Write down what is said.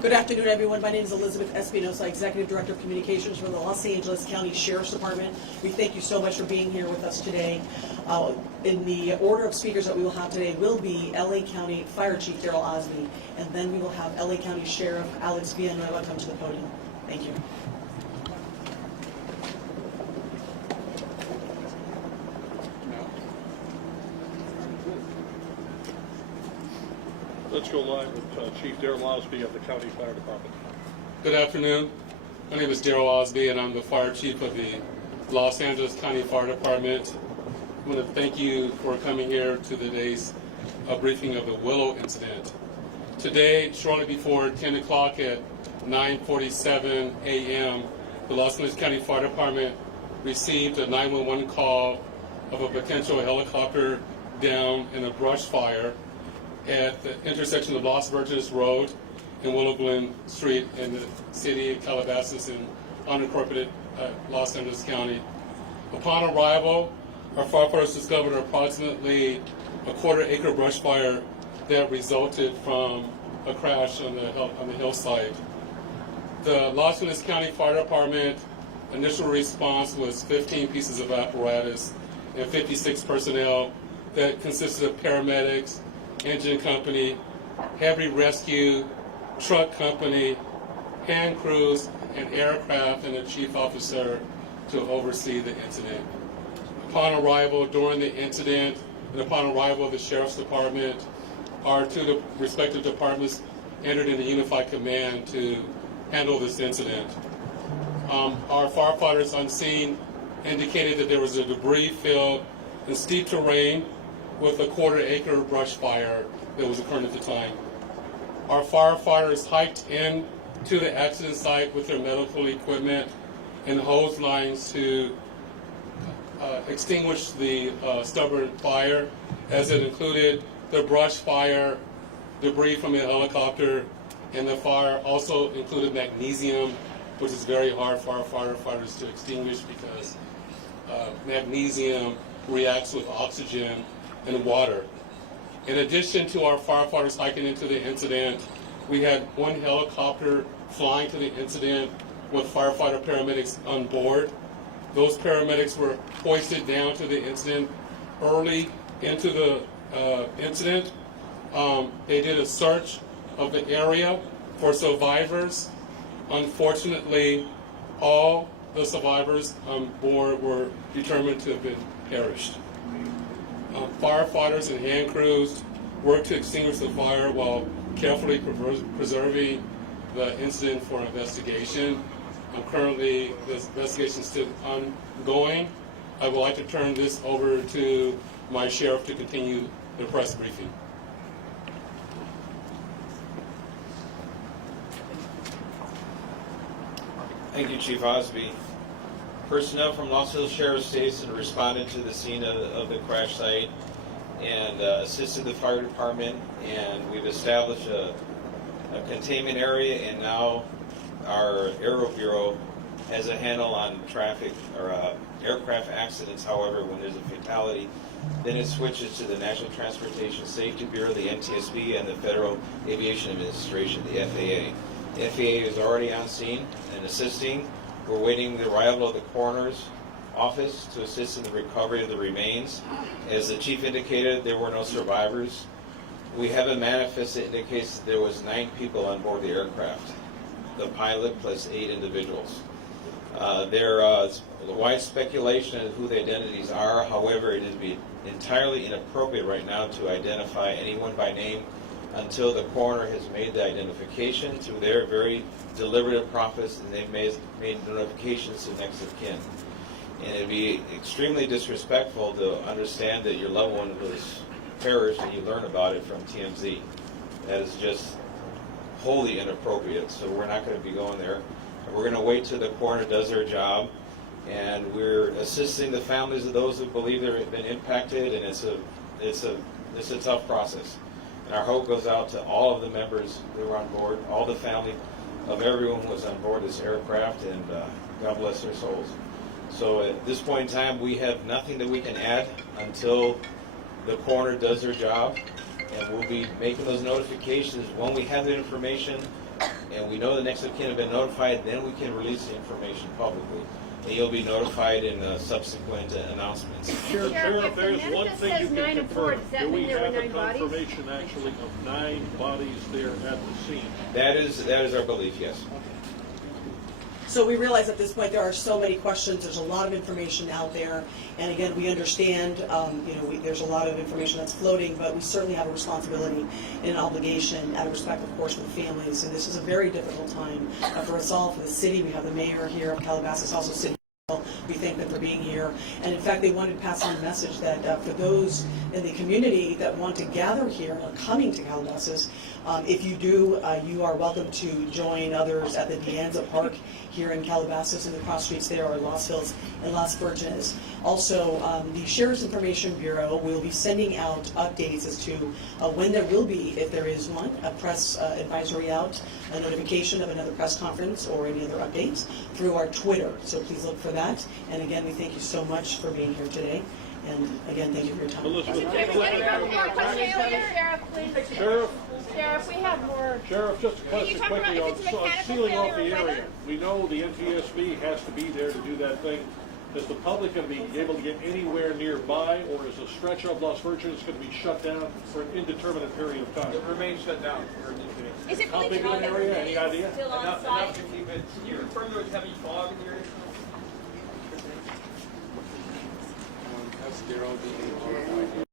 Good afternoon, everyone. My name is Elizabeth Espinosa, Executive Director of Communications for the Los Angeles County Sheriff's Department. We thank you so much for being here with us today. In the order of speakers that we will have today will be LA County Fire Chief Daryl Osby, and then we will have LA County Sheriff Alex Villanueva come to the podium. Thank you. Let's go live with Chief Daryl Osby of the County Fire Department. Good afternoon. My name is Daryl Osby, and I'm the Fire Chief of the Los Angeles County Fire Department. I want to thank you for coming here to today's briefing of the Willow incident. Today, shortly before 10 o'clock at 9:47 a.m., the Los Angeles County Fire Department received a 911 call of a potential helicopter down in a brush fire at the intersection of Los Virgenes Road and Willow Glen Street in the city of Calabasas in unincorporated Los Angeles County. Upon arrival, our firefighters discovered approximately a quarter-acre brush fire that resulted from a crash on the hillside. The Los Angeles County Fire Department initial response was 15 pieces of apparatus and 56 personnel that consisted of paramedics, engine company, heavy rescue, truck company, hand crews, and aircraft, and a chief officer to oversee the incident. Upon arrival during the incident, and upon arrival of the Sheriff's Department, our two respective departments entered into unified command to handle this incident. Our firefighters on scene indicated that there was a debris field in steep terrain with a quarter-acre brush fire that was occurring at the time. Our firefighters hiked in to the accident site with their medical equipment and hose lines to extinguish the stubborn fire, as it included the brush fire, debris from the helicopter, and the fire also included magnesium, which is very hard for our firefighters to extinguish because magnesium reacts with oxygen and water. In addition to our firefighters hiking into the incident, we had one helicopter flying to the incident with firefighter paramedics on board. Those paramedics were hoisted down to the incident early into the incident. They did a search of the area for survivors. Unfortunately, all the survivors on board were determined to have been perished. Firefighters and hand crews worked to extinguish the fire while carefully preserving the incident for investigation. Currently, this investigation is still ongoing. I would like to turn this over to my sheriff to continue the press briefing. Thank you, Chief Osby. Personnel from Los Angeles Sheriff's Station responded to the scene of the crash site and assisted the fire department, and we've established a containment area, and now our Aero Bureau has a handle on traffic or aircraft accidents. However, when there's a fatality, then it switches to the National Transportation Safety Bureau, the NTSB, and the Federal Aviation Administration, the FAA. The FAA is already on scene and assisting. We're waiting the arrival of the coroner's office to assist in the recovery of the remains. As the chief indicated, there were no survivors. We have a manifest that indicates that there was 9 people on board the aircraft, the pilot plus 8 individuals. There is wide speculation of who the identities are. However, it would be entirely inappropriate right now to identify anyone by name until the coroner has made the identification through their very deliberative process, and they've made notifications to next of kin. And it'd be extremely disrespectful to understand that your loved one was perished and you learn about it from TMZ. That is just wholly inappropriate, so we're not going to be going there. We're going to wait till the coroner does their job, and we're assisting the families of those who believe they've been impacted, and it's a tough process. And our hope goes out to all of the members who were on board, all the family of everyone who was on board this aircraft, and God bless their souls. So at this point in time, we have nothing that we can add until the coroner does their job, and we'll be making those notifications when we have the information and we know the next of kin have been notified, then we can release the information publicly. And you'll be notified in subsequent announcements. Sheriff, if the there's one manifest thing you says 9 can and 4, confirm. does that Do we mean there were have a 9 bodies? confirmation actually of 9 bodies there at the scene? That is our belief, yes. So we realize at this point there are so many questions, there's a lot of information out there, and again, we understand, there's a lot of information that's floating, but we certainly have a responsibility and an obligation out of respect, of course, for the families, and this is a very difficult time for us all, for the city. We have the mayor here of Calabasas, also city. We thank them for being here, and in fact, they wanted to pass on a message that for those in the community that want to gather here and are coming to Calabasas, if you do, you are welcome to join others at the Dianza Park here in Calabasas, and the cross streets there are Los Hills and Las Virgenes. Also, the Sheriff's Information Bureau will be sending out updates as to when there will be, if there is one, a press advisory out, a notification of another press conference or any other updates through our Twitter. So please look for that. And again, we thank you so much for being here today. And again, thank you for your time. Elizabeth, Sheriff, please. Sheriff, we have more. Sheriff, just a Can question you talk quickly about on if it's a mechanical sealing off the failure or area. weather? We know the NTSB has to be there to do that thing. Is the public going to be able to get anywhere nearby, or is a stretch of Las Virgenes going to be shut down for an indeterminate period of time? It remains shut down. Is it How really big of an area? Any idea? still on Enough site? to keep it. Can you confirm there was heavy fog in the area? That's Daryl, the